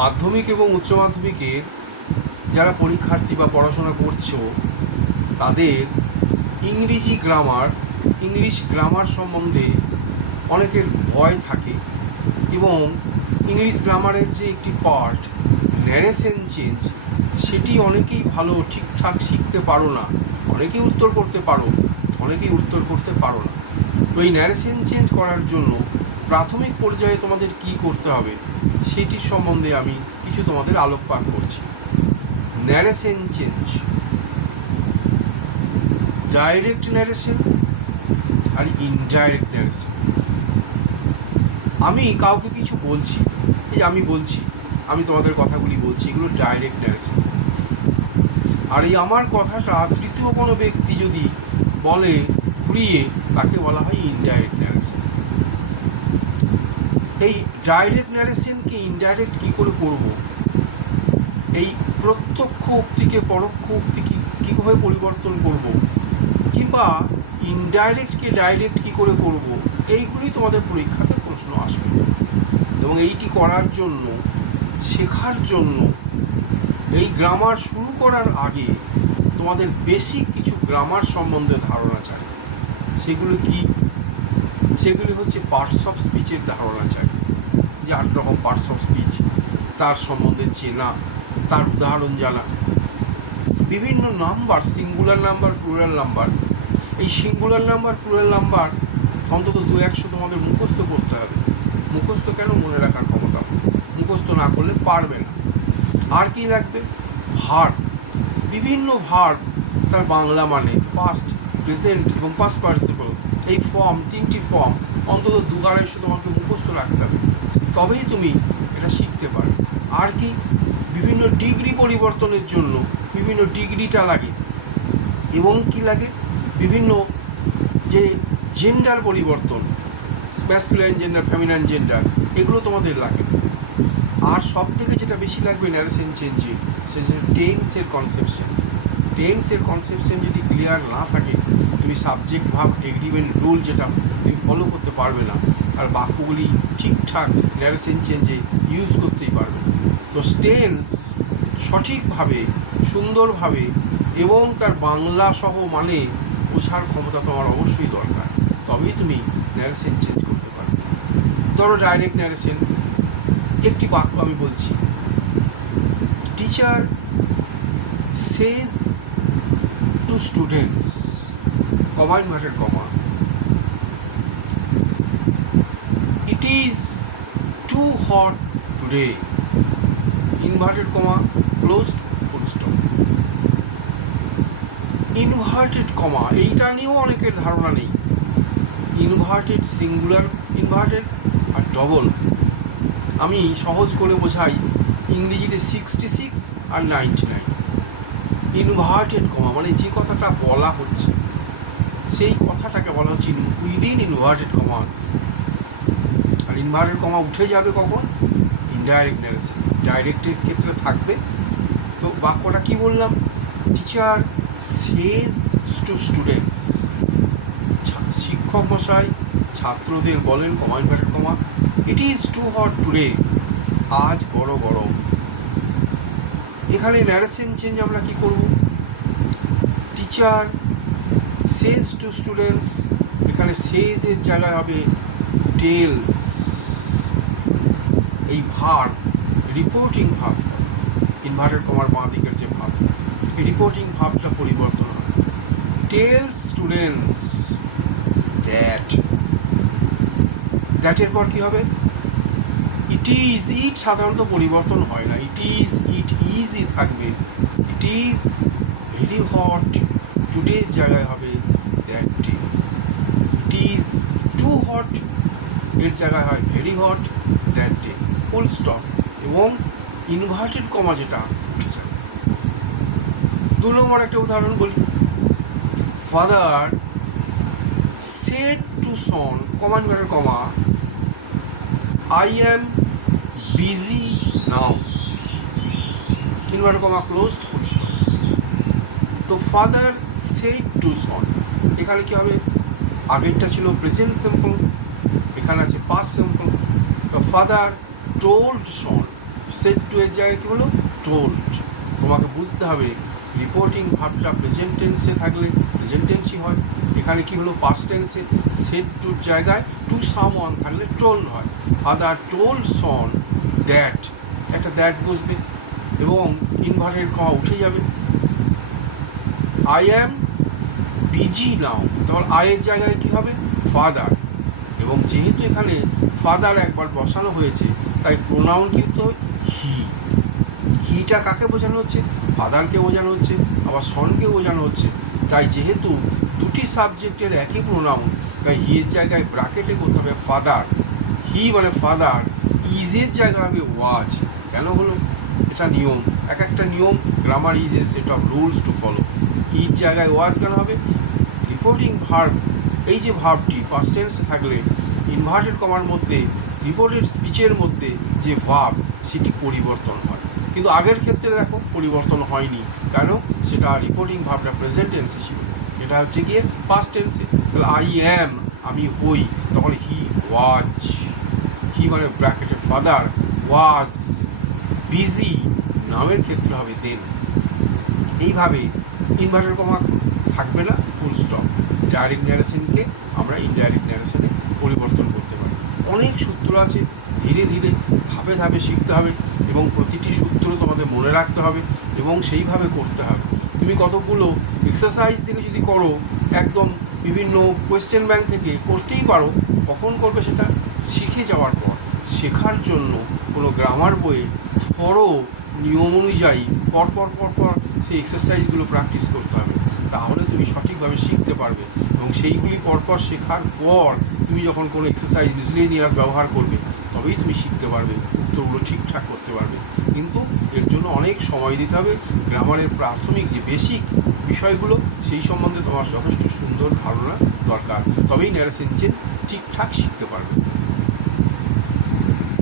মাধ্যমিক এবং উচ্চ মাধ্যমিকের যারা পরীক্ষার্থী বা পড়াশোনা করছো তাদের ইংলিশ গ্রামার সম্বন্ধে অনেকের ভয় থাকে এবং ইংলিশ গ্রামারের যে একটি পার্ট ন্যারেশন চেঞ্জ সেটি অনেকেই ভালো ঠিকঠাক শিখতে পারো না, অনেকেই উত্তর করতে পারো না। তো এই ন্যারেশন চেঞ্জ করার জন্য প্রাথমিক পর্যায়ে তোমাদের কি করতে হবে সেটির সম্বন্ধে আমি কিছু তোমাদের আলোকপাত করছি। ন্যারেশন চেঞ্জ, ডাইরেক্ট ন্যারেশন আর ইনডাইরেক্ট ন্যারেশন। আমি কাউকে কিছু বলছি, এই আমি তোমাদের কথাগুলি বলছি, এগুলো ডাইরেক্ট ন্যারেশন। আর এই আমার কথাটা তৃতীয় কোনো ব্যক্তি যদি বলে ঘুরিয়ে, তাকে বলা হয় ইনডাইরেক্ট ন্যারেশন। এই ডাইরেক্ট ন্যারেশনকে ইনডাইরেক্ট কী করে করব, এই প্রত্যক্ষ উক্তিকে পরোক্ষ উক্তি কীভাবে পরিবর্তন করব, কিংবা ইনডাইরেক্টকে ডাইরেক্ট কী করে করব, এইগুলি তোমাদের পরীক্ষাতে প্রশ্ন আসবে। এবং এইটি করার জন্য, শেখার জন্য, এই গ্রামার শুরু করার আগে তোমাদের বেসিক কিছু গ্রামার সম্বন্ধে ধারণা চাই। সেগুলি হচ্ছে পার্টস অফ স্পিচের ধারণা চাই, যে 8 রকম পার্টস অফ স্পিচ, তার সম্বন্ধে চেনা, তার উদাহরণ জানা, বিভিন্ন number, singular number, plural number. এই সিঙ্গুলার নাম্বার, প্লুরাল নাম্বার অন্তত 200 তোমাদের মুখস্থ করতে হবে। মুখস্থ কেন, মনে রাখার ক্ষমতা, মুখস্থ না করলে পারবে না। আর কি লাগবে, ভার্ব, বিভিন্ন ভার্ব, তার বাংলা মানে, পাস্ট, প্রেজেন্ট এবং পাস্ট পার্টিসিপল, এই ফর্ম, 3টি ফর্ম অন্তত 200-250 তোমাকে মুখস্থ রাখতে হবে, তবেই তুমি এটা শিখতে পারবে। আর কি, বিভিন্ন ডিগ্রি পরিবর্তনের জন্য বিভিন্ন ডিগ্রিটা লাগে, এবং কি লাগে, বিভিন্ন যে জেন্ডার পরিবর্তন, ম্যাসকুলাইন জেন্ডার, ফেমিনাইন জেন্ডার, এগুলো তোমাদের লাগে। আর সব থেকে যেটা বেশি লাগবে ন্যারেশন চেঞ্জে, সেটা টেন্সের কনসেপশন যদি ক্লিয়ার না থাকে, তুমি সাবজেক্ট, ভাব, এগ্রিমেন্ট, রুল যেটা তুমি ফলো করতে পারবে না, আর বাক্যগুলি ঠিকঠাক ন্যারেশন চেঞ্জে ইউজ করতেই পারবে না। তো টেন্স সঠিকভাবে, সুন্দরভাবে এবং তার বাংলা সহ মানে বোঝার ক্ষমতা তোমার অবশ্যই দরকার, তবেই তুমি ন্যারেশন চেঞ্জ করতে পারবে। ধরো ডাইরেক্ট ন্যারেশন, একটি বাক্য আমি বলছি, teacher says to students, comma inverted comma, it is too hot today, inverted comma, closed full stop. Inverted comma, এইটা নিয়েও অনেকের ধারণা নেই। ইনভার্টেড, সিঙ্গুলার ইনভার্টেড আর ডবল। আমি সহজ করে বোঝাই, ইংরেজিতে 66 আর 99। ইনভার্টেড কমা মানে যে কথাটা বলা হচ্ছে, সেই কথাটাকে বলা হচ্ছে উইদিন ইনভার্টেড কমাস। আর ইনভার্টেড কমা উঠে যাবে কখন, ইনডাইরেক্ট ন্যারেশন, ডাইরেক্টের ক্ষেত্রে থাকবে। তো বাক্যটা কি বললাম, টিচার সেজ টু স্টুডেন্টস, শিক্ষক মশাই ছাত্রদের বলেন, comma inverted comma, it is too hot today, আজ বড় গরম। এখানে ন্যারেশন চেঞ্জ আমরা কি করব, টিচার সেজ টু স্টুডেন্টস, এখানে সেজের জায়গায় হবে টেলস। এই ভার্ব, রিপোর্টিং ভার্ব, ইনভার্টেড কমার বাঁ দিকের যে ভার্ব, এই রিপোর্টিং ভার্বটা পরিবর্তন হবে, টেলস স্টুডেন্টস দ্যাটের পর কি হবে, ইট ইজ, ইট সাধারণত পরিবর্তন হয় না, ইট ইজই থাকবে, it is very hot today জায়গায় হবে that day, it is too hot এর জায়গায় হয় very hot that day, full stop. এবং ইনভার্টেড কমা যেটা উঠে যাবে। 2 নম্বর একটা উদাহরণ বলি, father said to son, comma inverted comma, I am busy now, inverted comma, closed full stop. তো ফাদার সেড টু সন, এখানে কি হবে, আগেরটা ছিল প্রেজেন্ট সিম্পল, এখানে আছে পাস্ট সিম্পল। তো father told Son, said to এর জায়গায় কী হলো টোল্ড। তোমাকে বুঝতে হবে রিপোর্টিং ভার্বটা প্রেজেন্ট টেন্সে থাকলে প্রেজেন্ট টেন্সই হয়। এখানে কি হলো পাস্ট টেন্সে সেড টুর জায়গায় টু সামওয়ান থাকলে টোল্ড হয়। ফাদার টোল্ড সন দ্যাট, একটা দ্যাট বসবে এবং ইনভার্টেড কমা উঠে যাবে। আই অ্যাম বিজি নাও, তাহলে আয়ের জায়গায় কী হবে ফাদার, এবং যেহেতু এখানে ফাদার একবার বসানো হয়েছে তাই প্রোনাউন কিন্তু হি। হিটা কাকে বোঝানো হচ্ছে? ফাদারকে বোঝানো হচ্ছে, আবার সনকে বোঝানো হচ্ছে। তাই যেহেতু দুটি সাবজেক্টের একই প্রোনাউন, তাই হিয়ের জায়গায় ব্র্যাকেটে করতে হবে ফাদার। হি মানে ফাদার, ইজের জায়গা হবে ওয়াজ। কেন হলো? এটা নিয়ম, এক একটা নিয়ম, grammar is a set of rules to follow. Is জায়গায় ওয়াজ কেন হবে? রিপোর্টিং ভার্ব, এই যে ভার্বটি পাস্ট টেন্সে থাকলে ইনভার্টেড কমার মধ্যে রিপোর্টেড স্পিচের মধ্যে যে ভার্ব সেটি পরিবর্তন হয়, কিন্তু আগের ক্ষেত্রে দেখো পরিবর্তন হয়নি। কেন? সেটা রিপোর্টিং ভার্বটা প্রেজেন্ট টেন্সে ছিল, এটা হচ্ছে গিয়ে পাস্ট টেন্সে। তাহলে আই অ্যাম আমি হই, তখন হি ওয়াজ, হি মানে ব্র্যাকেটের ফাদার, ওয়াজ বিজি নামের ক্ষেত্রে হবে দেন। এইভাবে ইনভার্টেড কমা থাকবে না, ফুল স্টপ। ডাইরেক্ট ন্যারেশনকে আমরা ইনডাইরেক্ট ন্যারেশনে পরিবর্তন করতে পারি। অনেক সূত্র আছে, ধীরে ধীরে ধাপে ধাপে শিখতে হবে এবং প্রতিটি সূত্র তোমাদের মনে রাখতে হবে এবং সেইভাবে করতে হবে। তুমি কতগুলো এক্সারসাইজ থেকে যদি করো, একদম বিভিন্ন কোয়েশ্চেন ব্যাংক থেকে করতেই পারো, কখন করবে সেটা শিখে যাওয়ার পর। শেখার জন্য কোনো গ্রামার বইয়ে থরো নিয়ম অনুযায়ী পরপর সেই এক্সারসাইজগুলো প্র্যাকটিস করতে হবে, তাহলে তুমি সঠিকভাবে শিখতে পারবে। এবং সেইগুলি পরপর শেখার পর তুমি যখন কোনো এক্সারসাইজ মিসলেনিয়াস ব্যবহার করবে, তবেই তুমি শিখতে পারবে, উত্তরগুলো ঠিকঠাক করতে পারবে। কিন্তু এর জন্য অনেক সময় দিতে হবে। গ্রামারের প্রাথমিক যে বেসিক বিষয়গুলো সেই সম্বন্ধে তোমার যথেষ্ট সুন্দর ধারণা দরকার, তবেই ন্যারেশন চেঞ্জ ঠিকঠাক শিখতে পারবে।